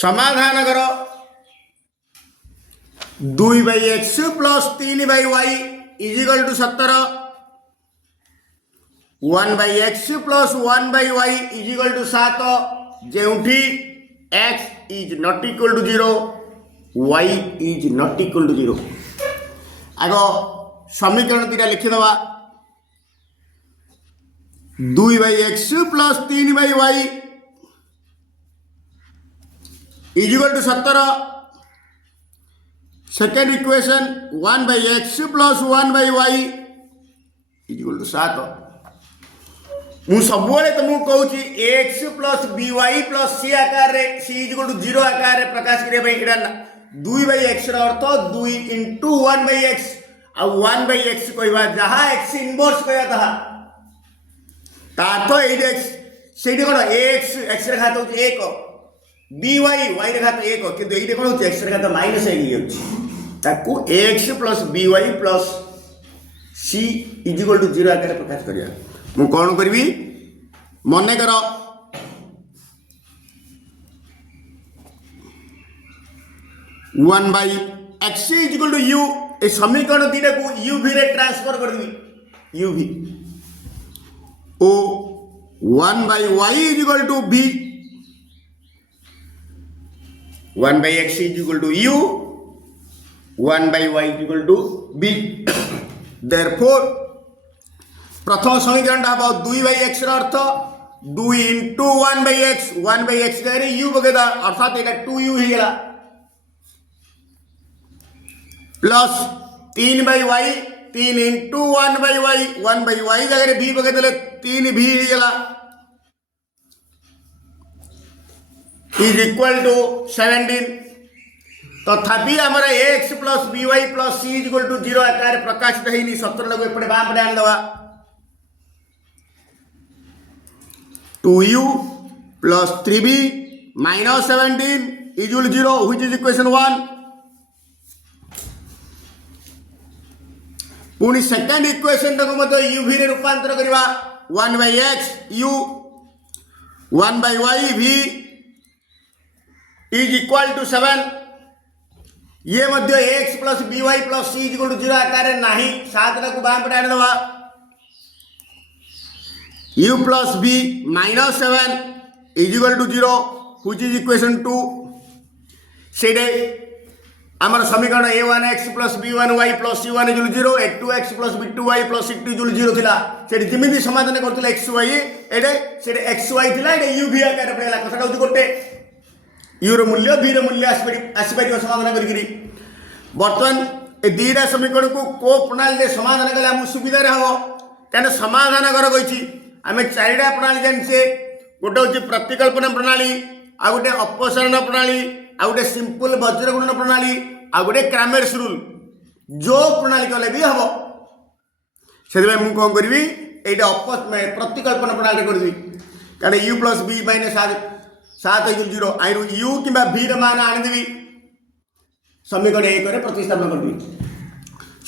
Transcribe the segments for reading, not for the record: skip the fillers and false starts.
समाधान करो 2/x plus 3/y is equal to 17 1/x plus 1/y is equal to 7 जेउठी x is not equal to 0 y is not equal to 0 आग समीकरण तीटा लिखिदवा 2/x plus 3/y is equal to 17 second equation 1/x plus 1/y is equal to 7 मु सबुले तुमको कहूँ x plus by plus c आकार रे सी इज इक्वल टू 0 आकार रे प्रकाश करिया इटा 2/x अर्थ 2 इंटू 1/x आ 1/x कहवा जहाँ x इनवर्स कहवा ताहा तार्थ 8x सेठी कोन x x रे घात होची 1 by y रे घात 1 किंतु एइटे कोन होची x रे घात माइनस 1 होची ताकू x plus by plus c is equal to 0 आकार प्रकाश करिया मु कौन करी मन कर 1/x is equal to u ए समीकरण दीटा को u v रे ट्रांसफर कर देबी u v ओ 1/y is equal to v 1/x is equal to u 1/y is equal to v therefore प्रथम समीकरण हम 2/x अर्थ 2 इंटू 1/x 1/x जगह u बगेदा अर्थात ये 2u ही गला plus 3/y 3 into 1/y 1/y जगह v बगेदले 3v ही गला इज इक्वल टू 17 तथापि आमर x plus by plus c is equal to 0 आकार प्रकाशित होनी 17 को एपटे बाम पटे आनदवा 2u plus 3b minus 17 is equal to 0 which is equation 1 पुणी सेकंड इक्वेशन तक मत u v रे रूपांतर करवा 1/x u 1/y v is equal to 7 ये मध्य x plus by plus c is equal to 0 आकार नहीं 7 को बाम पटे आने दवा u plus b minus 7 is equal to 0 which is equation 2 से आमर समीकरण a1x plus b1y plus c1 is equal to 0 a2x plus b2y plus c2 is equal to 0 थिला से जिमिति समाधान करथिला xy एडे से xy थिला एडे u v आकार पड़ेला कथाटा होती गोटे u रो मूल्य v रो मूल्य आसीपरि समाधान करिकरी वर्तमान ए दीटा समीकरण को प्रणाली रे समाधान कले हम सुविधा रे हबो काने समाधान कर गइछि आम चारिटा प्रणाली जाने गोटे हूँ प्रतिकल्पना प्रणाली आ गोटे अपसारण प्रणाली आ गोटे सिंपल वज्रगुणन प्रणाली आ गोटे क्रामेर्स रूल जो प्रणाली कले भी हम से मुझे कौन करी ये प्रतिकल्पना प्रणाली करदेवी कारण u प्लस b माइनस 7 0 आई u कि v मान आनीदेवी समीकरण 1 प्रतिस्थापन करदेवी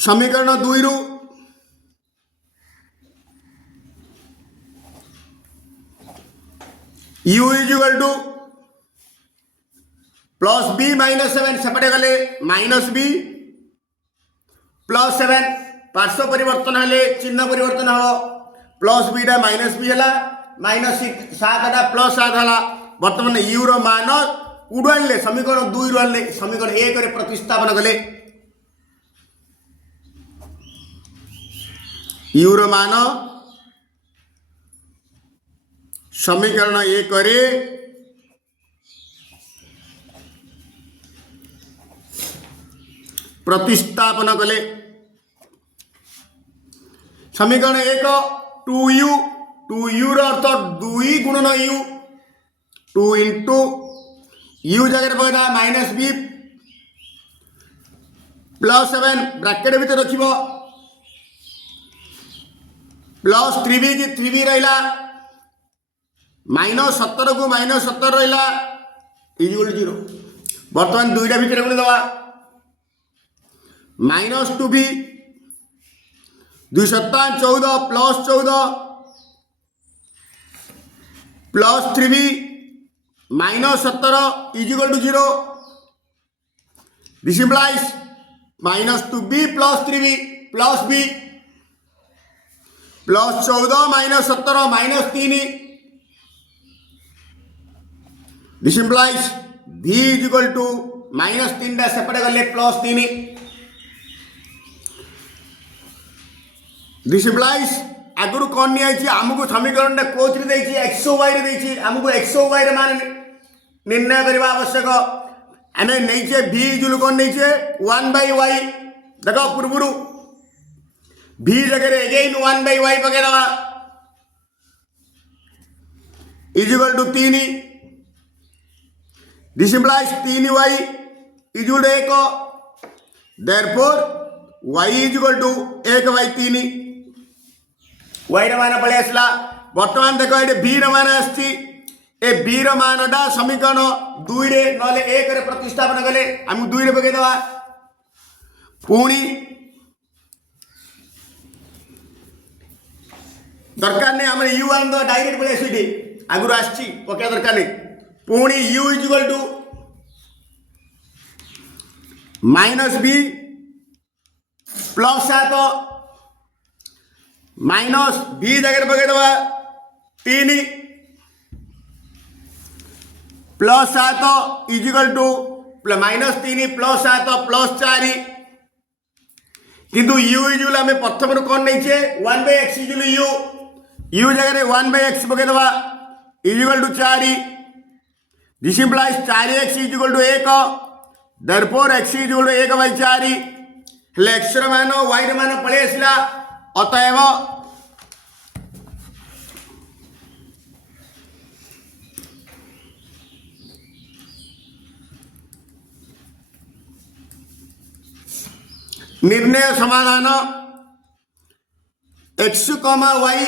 समीकरण 2 रु u is equal two plus b minus 7 सेपटे गले माइनस b प्लस 7 पार्श्व परिवर्तन हेले चिन्ह परिवर्तन हम प्लस b माइनस b है माइनस 7 प्लस 7 है बर्तमान u रो मान कूड़ आने समीकरण 2 रु आने समीकरण 1 रे प्रतिस्थापन कले u रो मान समीकरण 1 रे प्रतिस्थापन कले समीकरण 1 2u अर्थ 2 गुणन u 2 इंटू u जगह पड़ा माइनस b प्लस 7 ब्रैकेट भीतर रखिब प्लस 3b की 3b रहा माइनस 17 को माइनस 17 रहा इज इक्वल टू 0 बर्तमान दुईटा भितर गुणी दवा minus 2b 2 7 14 plus 14 plus 3b -17 is equal to 0. This implies -2b plus 3b plus b plus 14 -17 -3. This implies v is equal to -3 सेपटे गले +3. This implies आगुरी कौन नहीं आमको समीकरण कोच एक्स वाई रे आमको एक्स वाई रे मान निर्णय करने आवश्यक. आम नहीं भि इजुल कौन नहीं 1/y. देख पूर्व भि जगह एगेन 1/y पकईदे equal to 3. This implies 3y equal 1. Therefore y equal to 1/3. y मान पलि आसला. बर्तमान देख ये भि मान आसी ए बी मानटा समीकरण 2 रे नले 1 रे प्रतिस्थापन कले आम 2 रे पकई दवा. पुणी दरकार नहीं आम यू आन डायरेक्ट पलि आसी आगुरी आसी पकड़ा दरकार नहीं. पुणी u equal to -b +7 -b जगह पकई दवा 3 +7 इजिकल टू -3 +7 +4. किंतु u इजुअल आम प्रथम कौन नहीं 1/x इजुअल u जगह 1/x पकईदे equal to 4. This implies 4x equal to 1. Therefore x is equal to 1/4. हेले x मान y मान पलि आसला. अतएव निर्णय समाधान x, y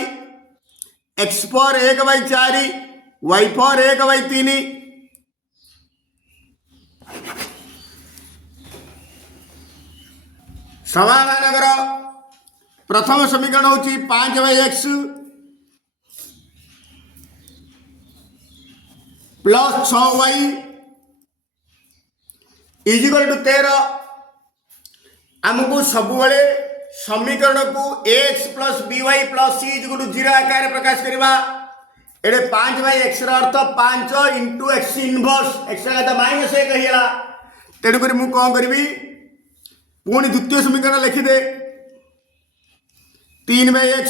x पर 1/4 y पर 1/3. समाधान कर प्रथम समीकरण हूँ 5/x plus 6y is equal to 13. आमको सब समीकरण को ax plus by plus c is equal to 0 आकार प्रकाश करवा. ये 5/x अर्थ 5 × x इनवर्स x -1 कहीगला. तेणुक मुझे कौन करी पुणी द्वितीय समीकरण लिखिदे 3/x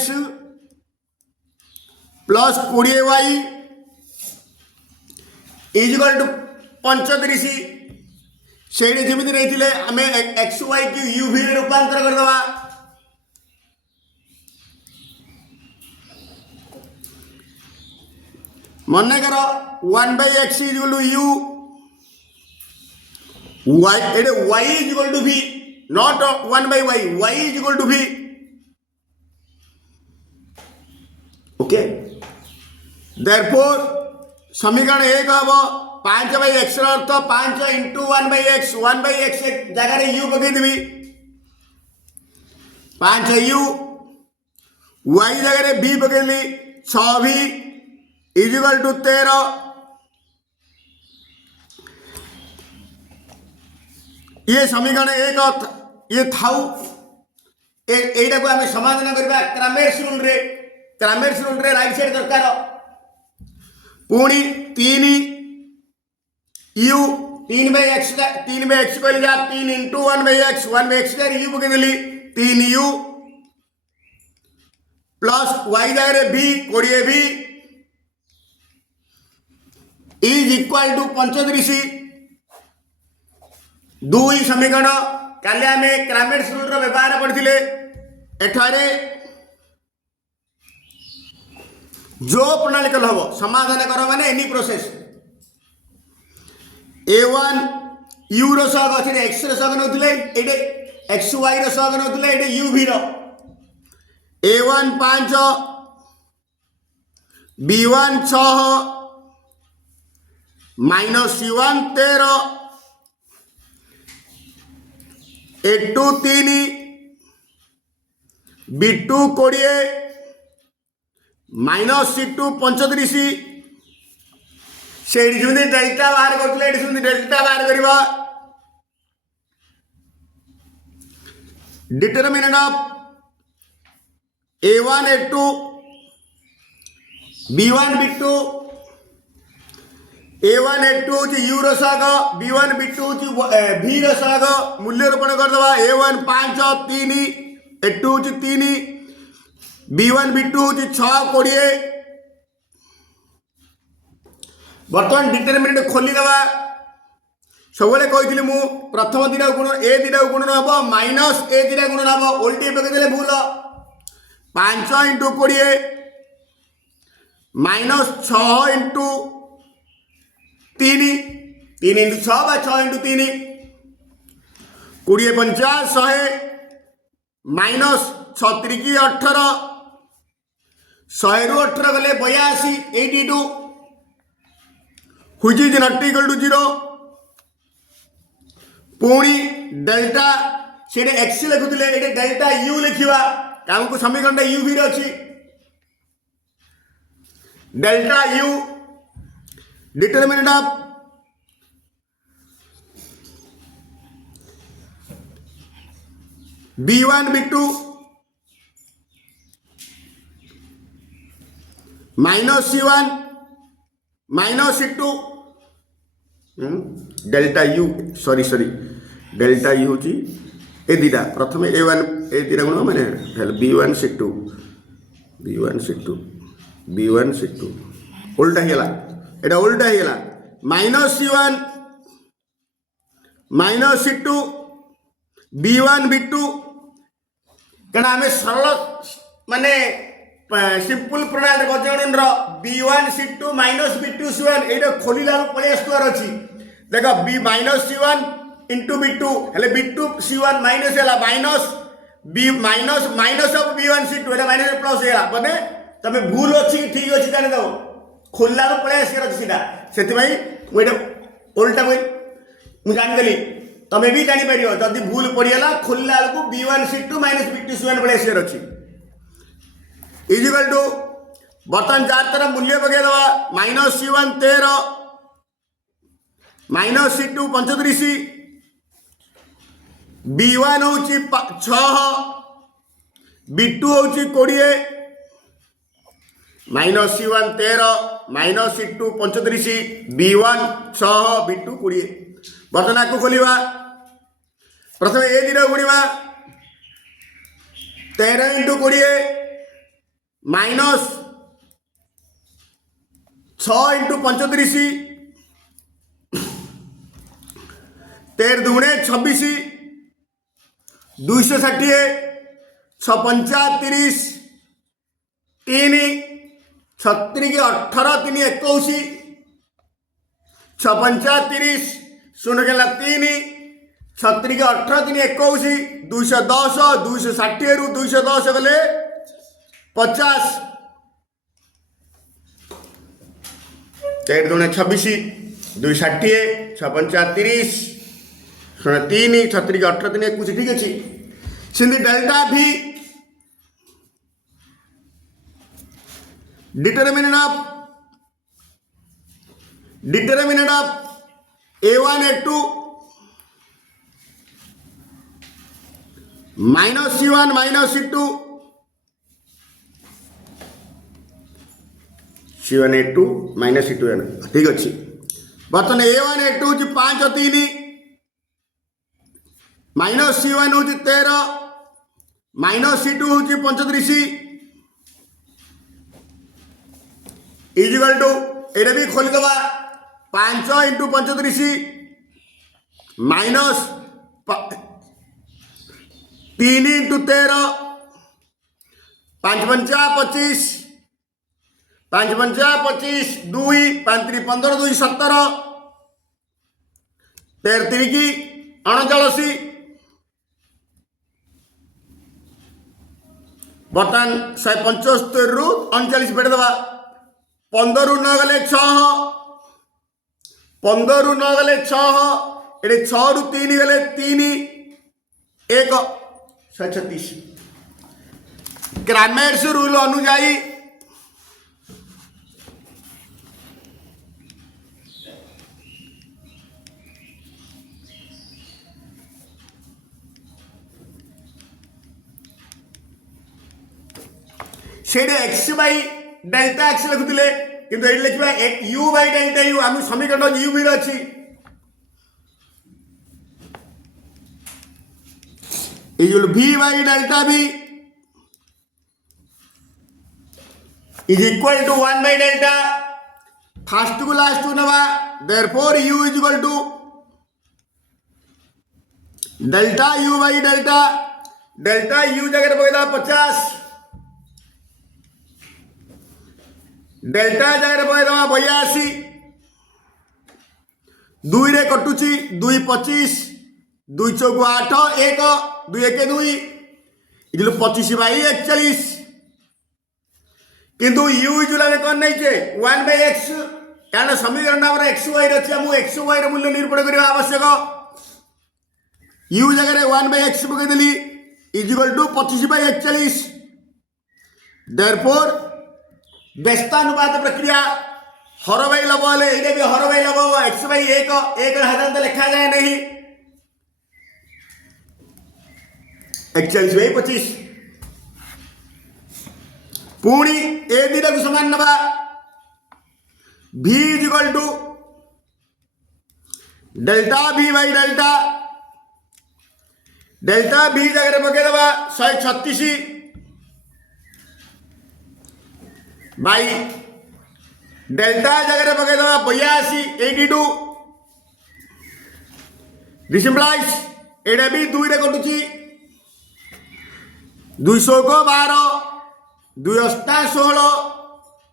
plus 20y is equal to 35. से जमी नहीं आम एक्स वाई की यू भी रूपांतर करदे. मन कर 1/x is equal to u y is equal to v not 1/y y is equal to v. Okay therefore समीकरण 1 हम 5/x अर्थ 5 × 1/x 1/x जगह u पकईदेवी 5u y जगह b पकईली 6v इजिकल टू 13. ये समीकरण 1 ये थाउ एटा को आम समाधान करबा क्रामेर्स रूल रे राइट साइड दरकार. पुणी 3 u 3/x कहली जा 3 × 1/x 1/x u पकईदेली 3u प्लस y जगह b 20v is equal to 35. 2 समीकरण काले आम क्रामेर्स रूल व्यवहार करथिले. एठारे जो प्रणाली कल हम समाधान कर माने एनी प्रोसेस a1 u रसग अच्छे x रसग नौले ये एक्स वाई रसग नौले ये u भी a1 5 b1 6 -c1 13 a2 3 b2 20 -c2 35 से डेल्टा बाहर करते डेल्टा बाहर करवा determinant of A1 A2 B1 B2 A1 A2 हूँ U रसाग B1 B2 हूँ V रसाग मूल्य रोपण करदे A1 5 3 A2 हूँ 3 B1 B2 हूँ 6 20 बर्तमान डिटरमिनेंट खोलीदेवा सब कही मु प्रथम दिन गुण ए दिन गुणन हम माइनस ए दिन गुणन हम ओल्टी पकईदे भूल 5 × 20 माइनस 6 × 3 3 × 6 बा 6 × 3 20 50 100 माइनस 6 3 18 100 ରୁ 18 गले 82 82 which is not equal to 0 पुणी डेल्टा से एक्स लिखुले ये डेल्टा यू लिखा आमको समीकरण यू भी अच्छी delta U determinant of B1 B2 minus C1 minus C2 delta U sorry delta U हूँ ए दीटा प्रथम A1 ए दीटा गुण मैंने B1 C2 B1 C2 B1 C2 उल्टा हिला एटा उल्टा हिला minus C1 minus C2 B1 B2 कना हमें सरल माने सिंपल प्रणाली बजगणन B1 C2 minus B2 C1 एटा खोलिला पळे आसुआर अछि देखो B minus C1 into B2 हेले B2 C1 माइनस हैला minus B minus minus of B1 C2 Etah minus plus हैला माने तमे भूल अछि कि ठीक अछि जानि दो खोलला पळे आसुआर अछि सीधा सेति भाई एटा उल्टा कोइ मु जानि गेली तमे भी जानि परियो जदी भूल पड़ियला खोलला को B1 C2 minus B2 C1 पळे आसुआर अछि इक्वल टू बर्तन जार तरह मूल्य पकई दवा minus C1 13 minus C2 35 B1 हूँ 6 B2 हूँ 20 minus C1 13 minus C2 35 B1 6 B2 20 बर्तन आपको खोलिवा प्रथम ए दिन गुणिवा 13 × 20 माइनस 6 × 35 13 दुणे 26 260 6 35 30 3 36 18 3 21 6 35 30 शून्य के 3 36 18 3 21 210 260 ରୁ 210 गले 50 13 दुणे 26 260 6 35 30 3 36 18 3 21 ठीक अच्छे सिंधी डेल्टा भी determinant of A1 A2 minus C1 minus C2 C1 A2 minus C2 ठीक अच्छे बर्तमान A1 A2 हूँ 5 3 माइनस C1 हूँ 13 माइनस C2 हूँ 35 इक्वल टू ये भी खोलीदवा 5 × 35 माइनस 3 × 13 5 5 25 5 5 25 2 5 3 15 2 17 13 3 की 39 बर्तमान 175 ରୁ 39 बेट दवा 15 ରୁ 9 गले 6 15 ରୁ 9 गले 6 ये 6 ରୁ 3 गले 3 1 136 क्रामेर्स रूल अनुजाई ସେଇଠି x by delta x ଲେଖୁଥିଲେ କିନ୍ତୁ ଏଇଠି ଲେଖିବା u by delta u। ଆମ ସମୀକରଣ u ବି ଅଛି equal to v by delta v is equal to 1 by delta first को last को नवा therefore u is equal to delta u by delta u जगह पकड़ा 50 डेल्टा जगह पकड़ा 82 2 रे कटुची 2 25 2 चौक 8 1 2 1 2 इदिलो 25 बाई 41 किंतु u इजुला में कौन नहीं छे 1 by x कारण समीकरण हमर x y रे अछि हम x y रे मूल्य निरूपण करबा आवश्यक u जगह रे 1 by x पकई देली is equal to 25 by 41 therefore व्यस्तानुपात प्रक्रिया हर बाई लव हेले एइले भी हर बाई लव x by 1 साधारणतः लिखा जाए नहीं 41 by 25 पुणी ए दिटा को समान नबा v is equal to delta v by delta v जगह पकई दबा 136 बाई डेल्टा जगह पकई दबा 82 82 दिस इंप्लाइज एडा भी 2 रे कटुची 200 को 12 2 8 16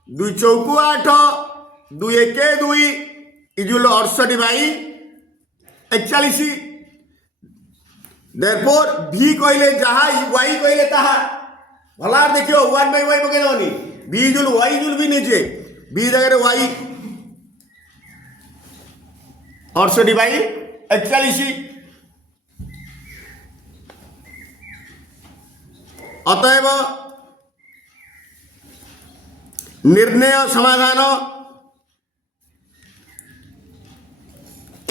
2 चौक 8 2 1 2 इजुल 68 बाई 41 देयरफॉर v कहले जहा y कहले ताहा भला देखियो 1 by y पके दवनी v इजुल y इजुल भी नीचे v जगह y 68 बाई 41 अतएव निर्णय समाधान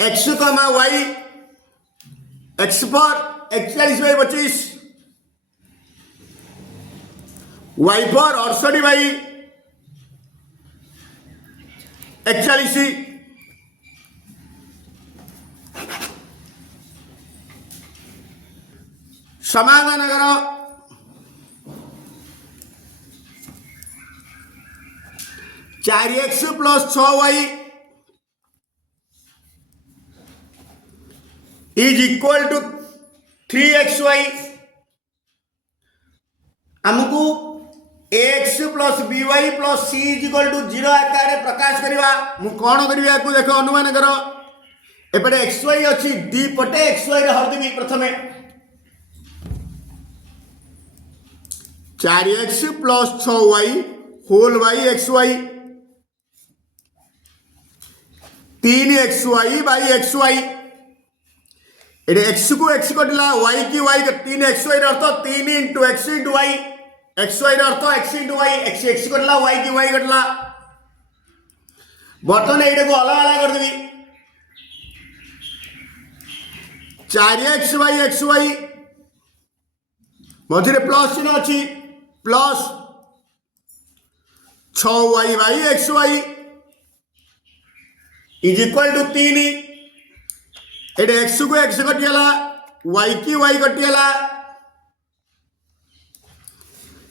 x, y x पर 41 बाई 25 y पर 68 बाई 41 समाधान करो 4x plus 6y is equal to 3xy हमको ax plus by plus c is equal to 0 आकार प्रकाश करवा मु कौन करिया को देखो अनुमान करो एपटे xy अछि दी पटे xy रे हर देबी प्रथमे 4x plus 6y whole by xy 3xy by xy एडे x को x कटला y की y 3xy रे अर्थ 3 into x into y xy रे अर्थ x into y x कटला y की y कटला बर्तन एडे को अलग अलग कर देबी 4x बाई xy मझे प्लस चिन्ह अछि plus 6y by xy is equal to 3 एडे x को x कटियाला y की y कटियाला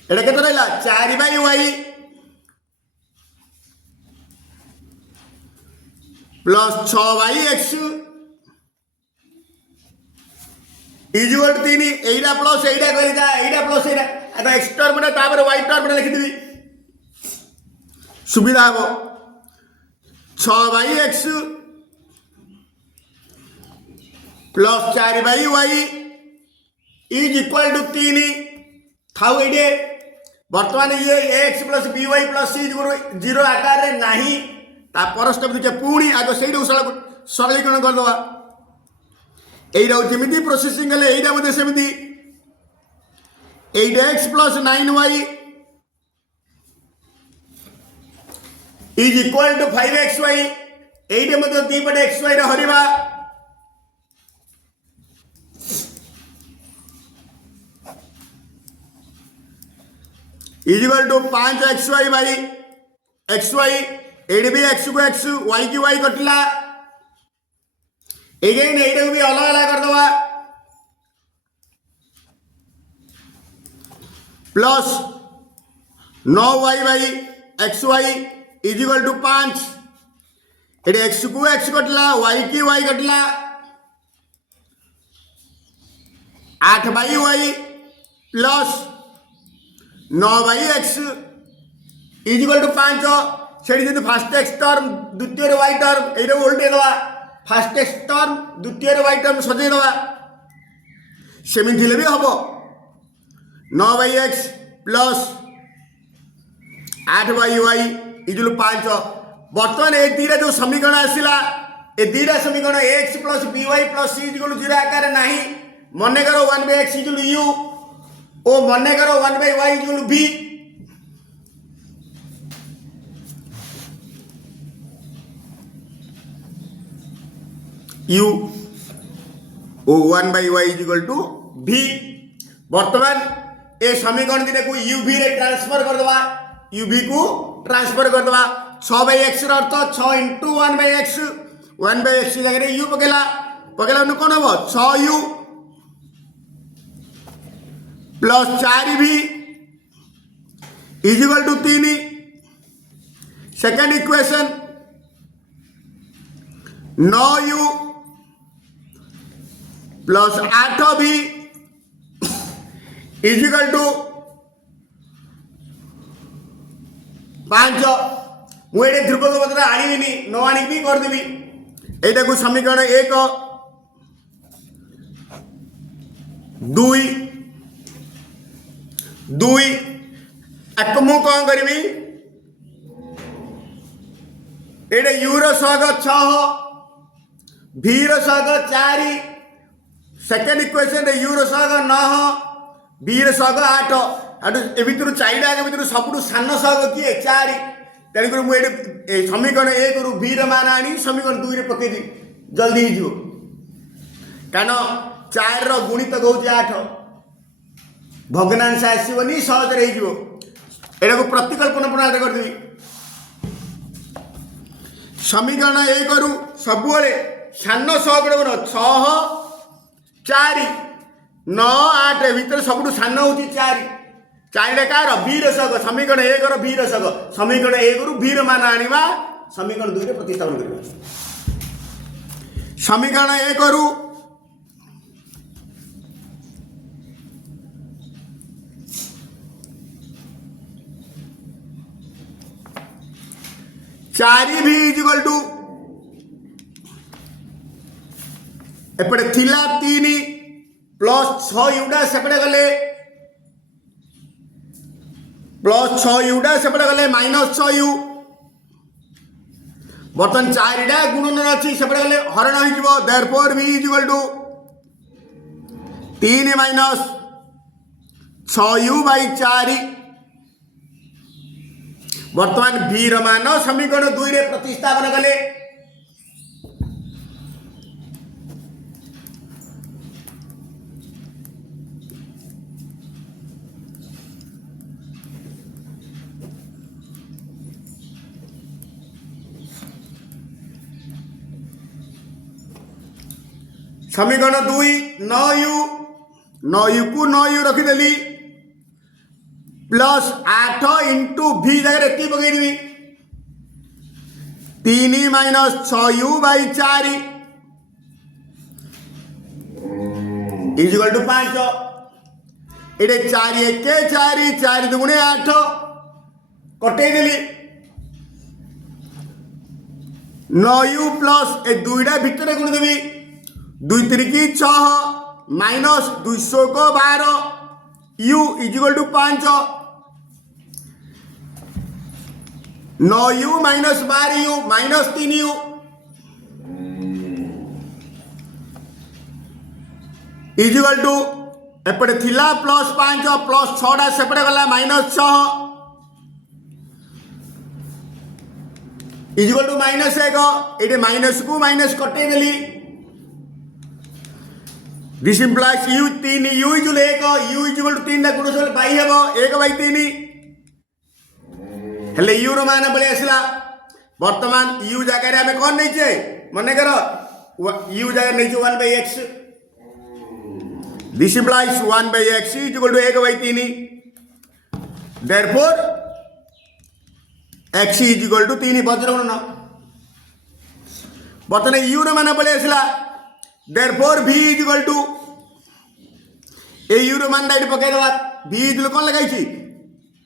एडे केते रहला 4 by y plus 6 by x is equal to 3 एइडा प्लस एइडा करि जा एइडा प्लस एइडा आता x टर्म रे तापर y टर्म रे लिखि देबी सुविधा हो 6 by x plus 4 by y is equal to 3 थाउ एडे वर्तमान ये x plus by plus c 0 आकार रे नाही ता परस्पर दिखे पूरी आगो सेइडो सरलीकरण कर दवा एइडा जेमिति प्रोसेसिंग हले एइडा मध्ये सेमिति 8x plus 9y is equal to 5xy एइडे मध्ये दी पटे xy रे हरिबा is equal to 5xy by xy एडी भी x को x y की y कटला एगेन एडी भी अलग अलग कर दवा plus 9y by xy is equal to 5 एडी x को x कटला y की y कटला 8 by y plus 9 by x is equal to 5 सेठी जदि फास्ट एक्स टर्म द्वितीय वाई टर्म ये उल्टे दवा फास्ट एक्स टर्म द्वितीय वाई टर्म सजै दवा सेमिति भी हम 9 by x plus 8 by y is equal 5 बर्तमान ये दीटा जो समीकरण आसला ए दीटा समीकरण x plus b y plus c is equal 0 आकार ना मन कर 1 बाई एक्स इजिकल यू ओ मन कर 1 by y is equal v u ओ 1 by y is equal to v बर्तमान ए समीकरण दिने को uv रे ट्रांसफर कर दवा uv को ट्रांसफर कर दवा 6 बाई x र अर्थ 6 into 1 by x 1 by x जगह रे u पकेला कौन हम 6u plus 4v is equal to 3 second equation 9u plus 8 v is equal to 5 मुझे ध्रुवक पत्र आनी न आनी भी करदेवी यहाँ को समीकरण 1 2 2 एक मु कौन करी ये यू रग 6 भी रग 4 सेकेंड इक्वेशन यू रग 9 बी रग 8 ए भर चारिटा भर सब सान सग किए 4 तेणुक मुझे समीकरण 1 रु भी मान आनी समीकरण 2 पकईदी जल्दी हो कारण 4 गुणित हूँ 8 भग्नांश आसवनी सहजरे यहाँ को प्रतिकल्पना प्रणाली करदेवी समीकरण 1 रु सब सान सहग 6 4 9 8 भर सब सान हूँ 4 4टा कार भी रग समीकरण 1 भी रग समीकरण 1 रु भी मान आना समीकरण 2 प्रतिस्थापन कर समीकरण 1 रु चारि भी इजिकल टू एपटे थिला 3 प्लस 6 यूटा सेपटे गले प्लस 6 यूटा सेपटे गले माइनस 6 यू बर्तन 4टा गुणन अच्छी सेपटे गले हरण हो therefore v is equal to 3 minus 6 u by 4 वर्तमान भी मान समीकरण 2 रे प्रतिस्थापन कले समीकरण 2 9u को 9u रखीदेली प्लस 8 इंटू भी जगह एति पकईदेवी 3 minus 6u by 4 is equal to 5 ये 4 1 4 4 2 8 कटेदेली 9u प्लस ए 2टा भितर गुणदेवी 2 3 की 6 माइनस 200 को 12 u is equal to 5 9u minus 12u minus 3u is equal to एपटे थिला प्लस 5 प्लस 6टा सेपटे गला माइनस 6 इजिकल टू माइनस 1 ये माइनस को माइनस कटे देली this implies u 3 u is equal 1 u is equal to 3 गुण बाई हे 1 बाई 3 हेले यू रो मान पड़े आसला वर्तमान यू जगह आम कौन नहीं मन कर यू जगह नहीं 1/x this implies 1/x is equal to 1/3 therefore x is equal to 3 बजर न बर्तमान यू रो मान पड़े आसला therefore v is equal to ए यू रो मान डाइट पकई दबा v इज कौन लगाई 3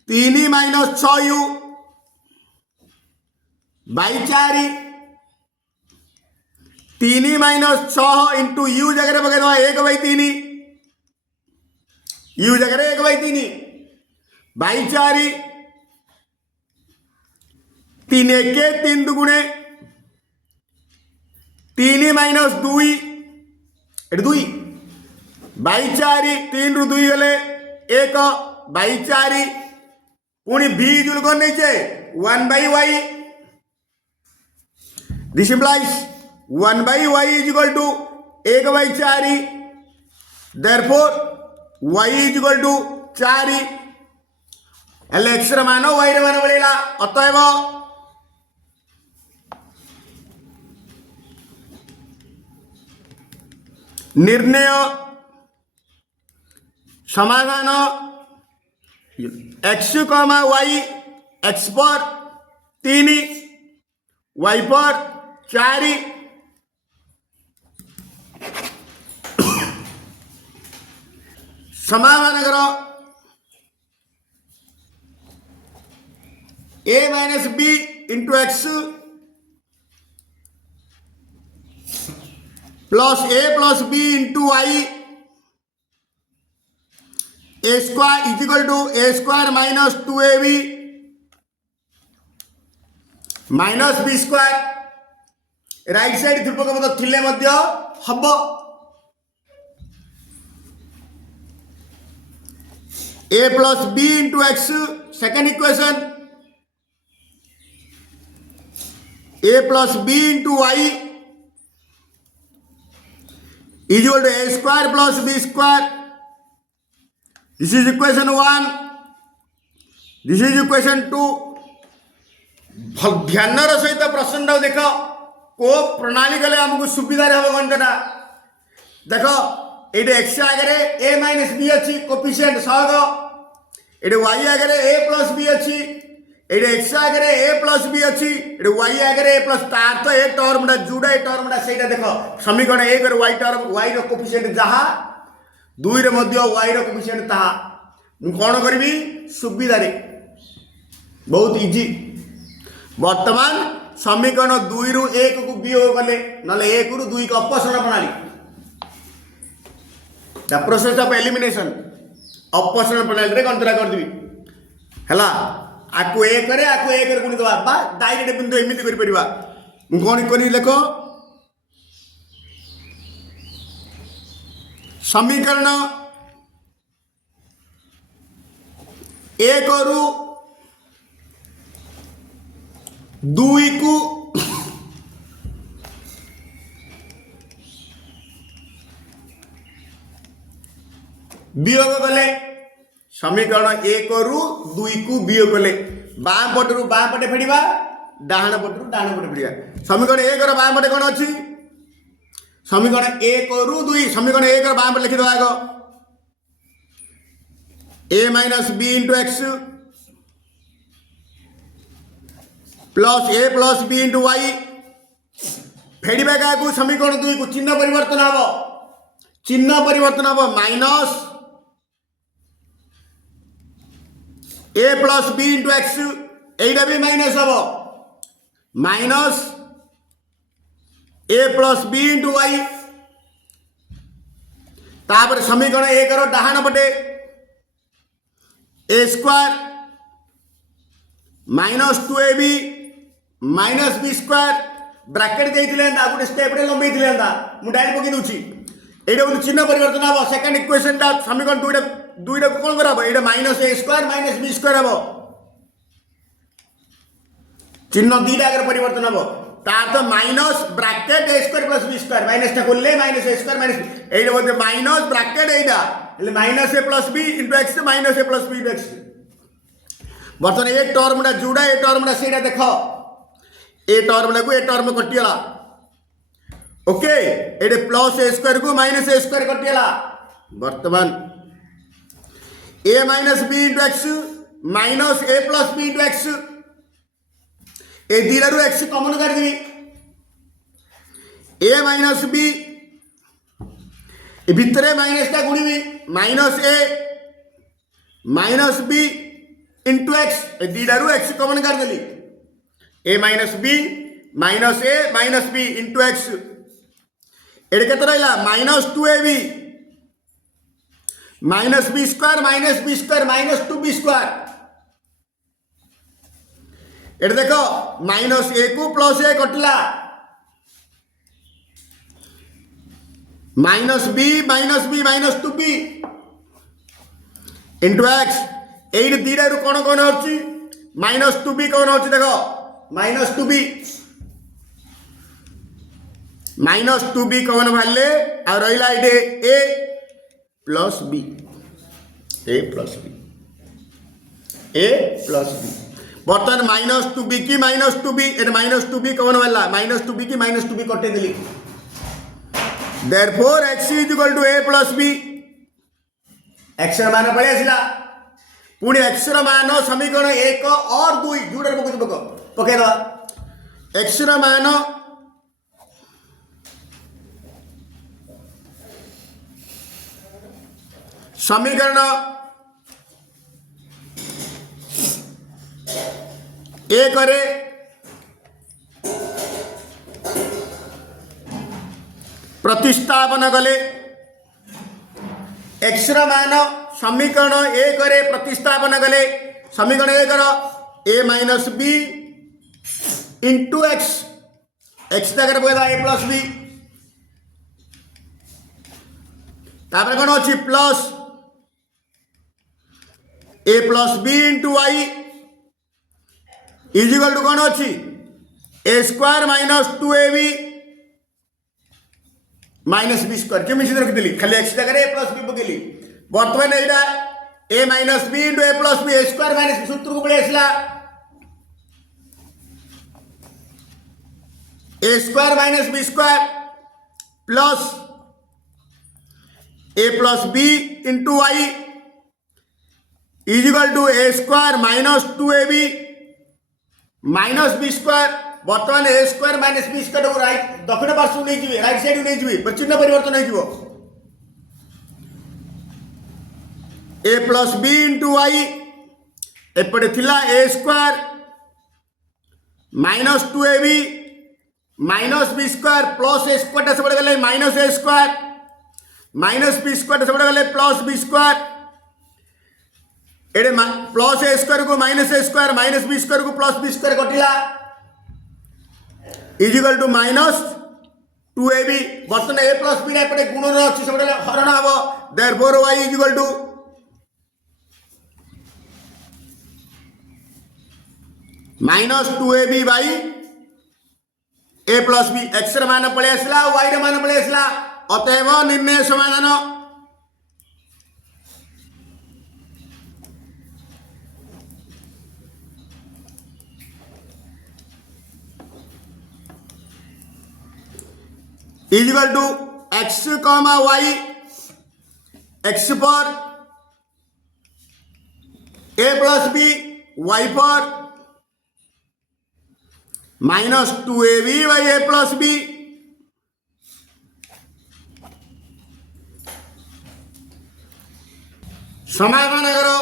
- 6u बाई 4 3 - 6 इंटू यू जगह पकड़ 1/3 यू जगह 1/3 बाई 4 3 1 3 दुगुणे 3 - 2 2 बाई 4 3 रु 2 गले 1 बाई 4 पुणी v जुल कौन नहीं 1/y this implies 1/y is equal to 1/4 therefore y is equal to 4 हेले x र मान y र मान बढ़ेगा अतएव निर्णय समाधान x, y x पर 3 y पर 4 समाधान करो a minus b into x plus a plus b into y a square is equal to a square minus 2ab minus b square right side ध्रुवक मत थिले मध्य हब a plus b into x second equation a plus b into y is equal to a square plus b square this is equation 1 this is equation 2 ध्यान सहित प्रश्न देख को प्रणाली गले आमको सुविधा हम गणितटा देख ये एक्स आगे a माइनस बी अच्छी कोफिशिएंट सहग ये y आगे a प्लस बी अच्छी ये एक्स आगे a प्लस बी अच्छी ये y आगे a प्लस तार तो ए टर्मटा जोड़ा ए टर्मटा से देख समीकरण 1 रो y टर्म y रो कोफिशिएंट जहाँ 2 रे मध्य y रो कोफिशिएंट ताहा मु कोन करबी सुविधा रे बहुत इजी वर्तमान समीकरण 2 रु 1 को वियोग कले नले 1 रु 2 को अपसरण प्रणाली द प्रोसेस ऑफ एलिमिनेशन अपसरण प्रणाली रे गणतरा कर दिबी हला आकु 1 करे आकु 1 रे गुणी दबा बा डायरेक्ट बिंदु एमिति करि परिबा मु कोन करी लेखो समीकरण 1 रु 2 को वियोग कले समीकरण 1 रु 2 को वियोग कले बाम पट रु बाम पटे फेडिबा डाहाण पट रु डाहाण पटे फेडिबा समीकरण 1 रो बाम पटे कोन अछि समीकरण 1 रु 2 समीकरण 1 रो बाम पटे लिखि दो आगो a minus b into x plus a plus b into y फेडिबा का को समीकरण 2 को चिन्ह परिवर्तन हम minus a plus b into x एटा भी माइनस हम minus a plus b into y तापर समीकरण 1 रो डाहाण पटे a square minus 2ab minus b square bracket देइथिले ना गुटे स्टेप रे लंबेइथिले ना मु डायरेक्ट पकि दोछि एटा गुटे चिन्ह परिवर्तन हबो सेकंड इक्वेशन दा समीकरण दुईटा को कोन करबो एटा minus a square minus b square हबो चिन्ह दुईटा अगर परिवर्तन हबो तार तो minus bracket a square plus b square minus टा खोलले माइनस a स्क्वायर माइनस एटा बोलते minus bracket Etah minus a plus b into x minus a plus b into x बर्तमान ए टर्मटा जोड़ा ए टर्मटा से देख ए टर्मटा को ए टर्म कटिगला ओके ये प्लस ए स्क्वायर को माइनस ए स्क्वायर कटिगला बर्तमान a minus b into x minus a plus b into x ए दीटा एक्स कमन करदेवी ए माइनस बी भितर माइनसटा गुणिबी minus a minus b into x ए दीटा एक्स कमन करदेली a minus b minus b into x ये केते रहा minus 2ab minus b square minus 2b square ये देख माइनस ए को प्लस ए कटिला minus b minus 2b into x ये दीटा रू कौन कौन होची माइनस 2b कौन होची देख माइनस 2b माइनस 2b कौन बाहर आ रहा ये ए प्लस बी बर्तमान माइनस 2b की माइनस 2b ये माइनस 2b कौन बाहर माइनस 2b की माइनस 2b कटे देली therefore x is equal to a plus b x मान पड़े आसला पुणी x मान समीकरण 1 और 2 जोड़ा पकड़ दवा x मान समीकरण 1 रे प्रतिस्थापन कले एक्स मान समीकरण 1 रे प्रतिस्थापन कले समीकरण 1 a minus b into x x जगह पकड़ा ए प्लस बी तापर कौन अच्छी plus a plus b into y is equal to कौन अच्छी a square minus 2ab minus b square जो मिशन रखी खाली एक्स जगह ए प्लस बी पकेली बर्तमान यहाँ a minus b into a plus b a square minus b सूत्र को पड़े आसला a square minus b square plus a plus b into y is equal to a square minus 2ab minus b square बर्तमान a square minus b square को right दक्षिण पार्श्व नहीं जी right side नहीं जी चिन्ह परिवर्तन हो a plus b into y एपटे थिला a square minus 2ab minus b square plus a square से गले minus a square minus b square से गले प्लस बी स्क्वायर ये प्लस ए स्क्वायर को minus a square minus b square को plus b square कटिला is equal to minus 2ab बर्तमान ए plus B एपटे गुण अच्छी सब हरण हम therefore y is equal to minus 2ab by a plus b x मान पड़े आसला y मान पड़े आसला अतएव निर्णय समाधान is equal to x comma y x पर ए प्लस बी वाई पर minus 2ab by a plus b समाधान करो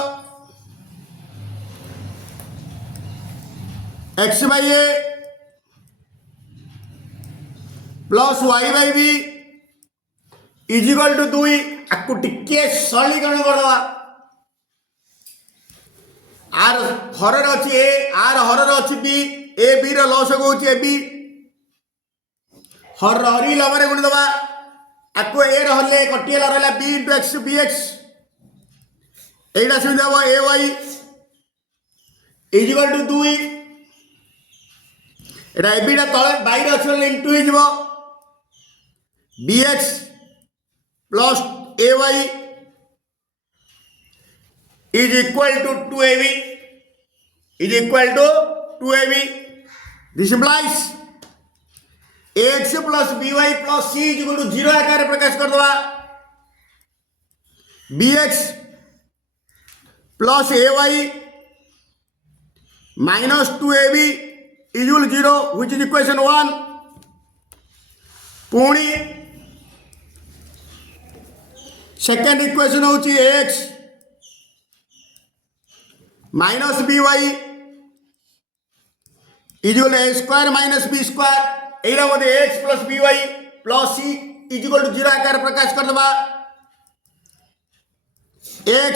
x by a plus y by b is equal to 2 आपको टिके सरलीकरण करदवा आर हरर अच्छी ए आर हरर अच्छी बी ए बी रस को ए बी हर हरी लवरे गुण दवा आपको ए रही कटिगला रहा b into x b x एटा सेमती हम ए Y is equal to 2 Etah A beta तले बाहर अच्छे इंटू हो bx plus ay is equal to 2ab is equal to 2ab. This implies ax plus by plus c is equal to 0 आकार प्रकाश कर दवा. bx plus ay minus 2ab is equal to 0, which is equation 1. पुणी second equation होची ax minus by is equal to a square minus b square. Era मध्ये x plus by plus c is equal to 0 आकार प्रकाश कर दबा. x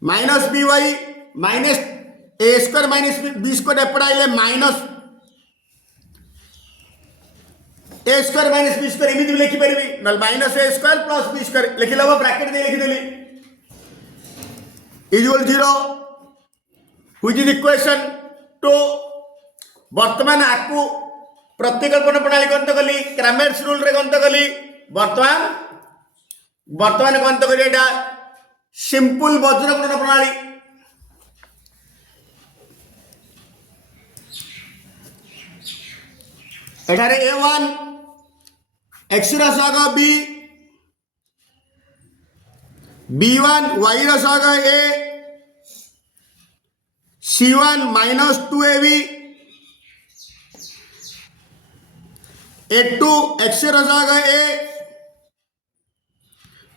minus by minus a square minus b square एपड़ाइले minus a square minus b square एमिति लिखि परिबी नल minus a square plus b square लिखिला बा bracket दे लिखि देली is equal to 0, which is equation 2. वर्तमान आकु प्रतिकल्पन प्रणाली गंत कली क्रैमर्स रूल रे गंत कली वर्तमान गंत कली एटा सिंपल वज्रगुणन प्रणाली. एठारे a1 x रा सग b b1 y रा सग a c1 minus 2ab a2 x रा सग a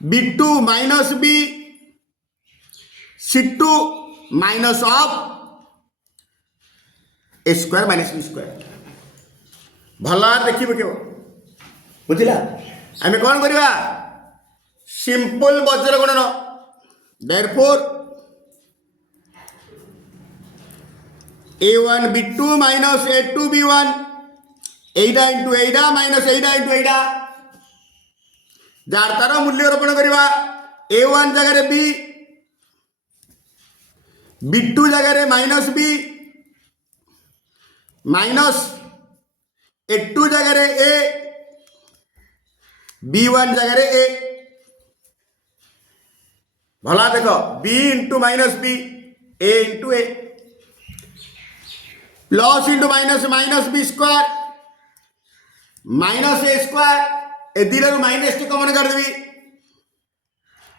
b2 minus b c2 minus of a square minus b square. भला देखिए केव बुझिला आमे कोन करिवा सिंपल वज्र गणन. Therefore a1 b2 minus a2 b1 एटा into एटा minus एटा into एटा jar तार मूल्य रोपण करिवा. a1 जगह रे b b2 जगह रे minus b minus a2 जगह रे a b1 जगह रे a. भला देखो b into minus b a into a plus into minus minus b square minus a square ए दिलर माइनस टी कॉमन कर देबी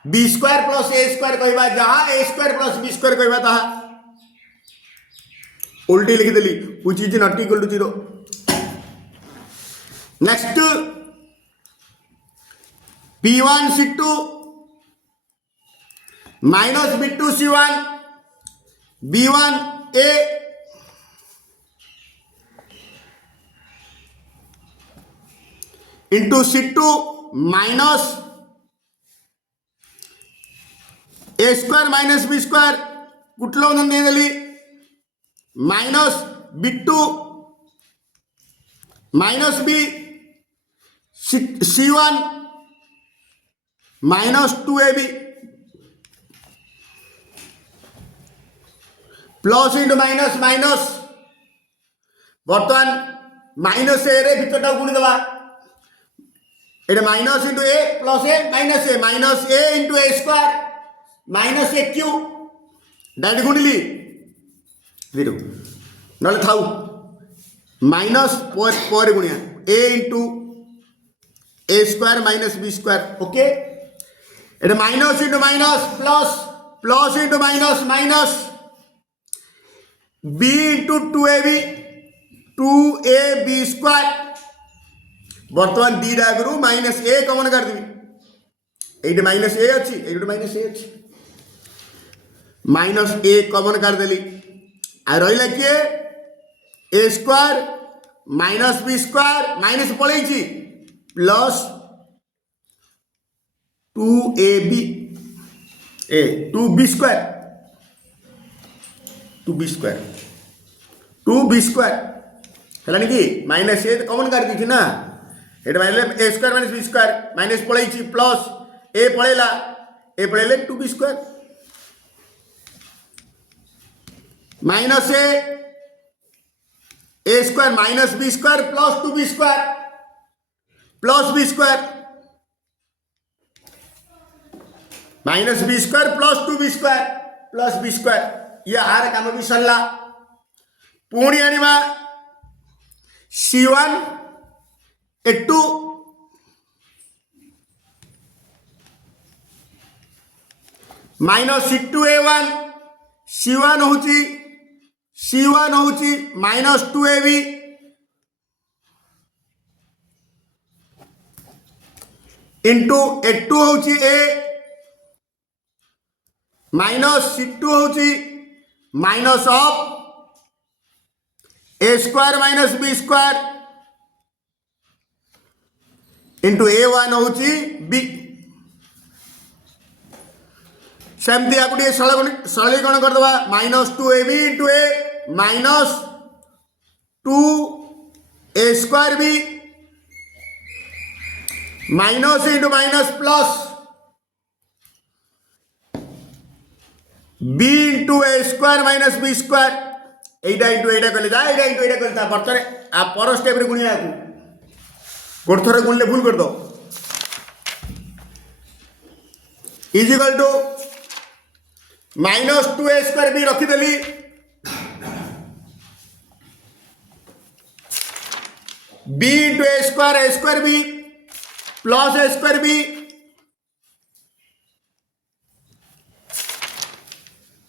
b square plus a square कहबा जहां a square plus b square कहबा ताहा उल्टी लिख देली which is not equal to 0. Next b1 c2 minus b2 c1 b1 a into c2 minus a square minus b square कुठलं उदाहरण दिली minus b2 minus b c1 minus 2ab plus into minus minus बर्तमान minus a रे भितर गुणी दबा एटा minus into a plus a minus a into a square minus a q direct गुणिली जीरो नले थाउ माइनस पर गुणिया a into a square minus b square. Okay एटा minus into minus plus plus into minus minus b into 2ab square बर्तमान दी डागरू minus a common कर देबी eight minus ए अच्छी एट माइनस ए अच्छी माइनस ए कमन कर देली आ रहिला किए a square minus b square minus पळेची plus 2ab a 2b square 2b square 2b square है कि माइनस ए कमन कर दी ना ये minus a square minus b square minus पड़े प्लस ए पड़ेला ए पड़े 2b square minus a square minus b square plus 2b square plus b square minus b square plus 2b square plus b square ये आर काम भी सरला पुणी आनिबा C1 A2 minus C2A1 C1 होची minus 2AB into A2 होची A minus C2 होची minus of A square minus B square into A1 होची B सेमती आपको सरलीकरण करदे minus 2AB into A minus 2A square B minus into minus plus B into A square minus B square Etah into एटा कले जा एटा into एटा कले बर्तने आ पर step रे गुणिया गोटे थर गुणले भूल कर दो is equal to minus 2A square b रखीदेली B into A square b plus A square b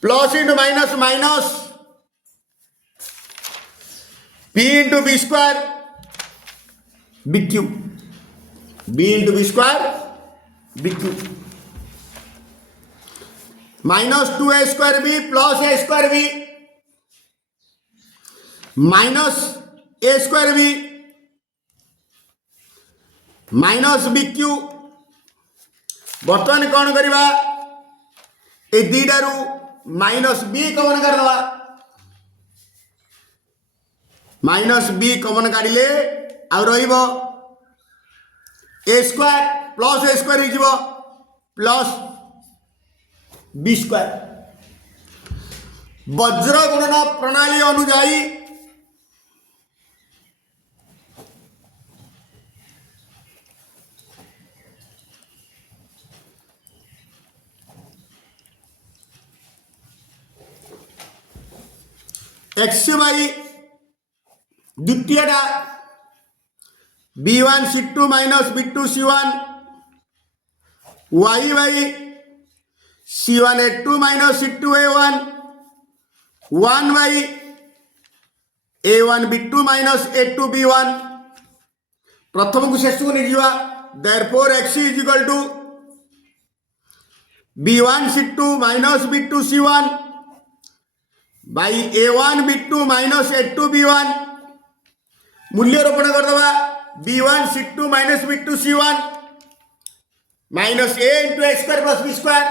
plus into minus minus B into B square B cube B into B square B cube minus 2A square b plus A square b minus A square b minus B cube बर्तमान कौन करवा ए दीटारू minus B common करदवा minus B common काढ़ले आ रहिबो A square plus A square हो प्लस B स्क्वायर वज्र गुणन प्रणाली अनुजाई एक्स बाई द्वितीयटा B1 C2 minus B2 C1 y by C1 A2 minus C2 A1 1 by A1 B2 minus A2 B1 प्रथम को शेष को नहीं जीवा therefore x is equal to B1 C2 minus B2 C1 by A1 B2 minus A2 B1 मूल्य रोपण कर दवा B1 C2 minus B2 C1 minus A into x square plus B square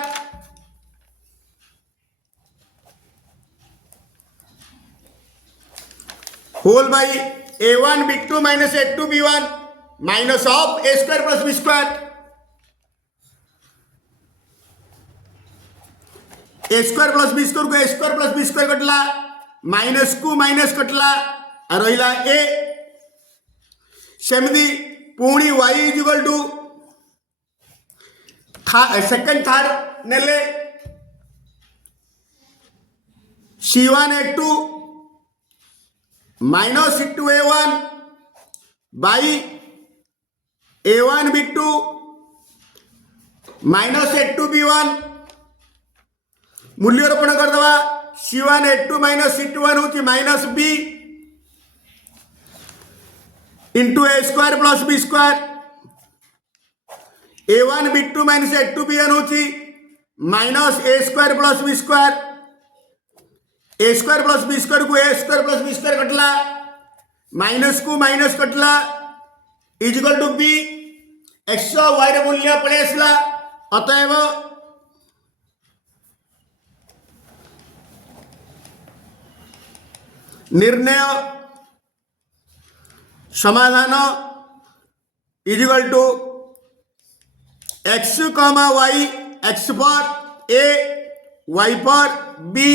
whole by A1 B2 minus A2 B1 minus of A square plus B square A square plus B square को A square plus B square कटला minus को minus कटला रहा A सेमती पुणी y is equal to second थार नेले C1 A2 minus C2 A1 by A1 B2 minus A2 B1 मूल्य रोपण कर दवा C1 A2 माइनस C2 1 होची minus B into A square plus B square A1 B2 minus A2 B1 होची minus A square plus B square A square plus B square को A square plus B square कटला minus को minus कटला is equal to B x y रे मूल्य पळे आसला अतएव निर्णय समाधान is equal to x, y x पर A y पर B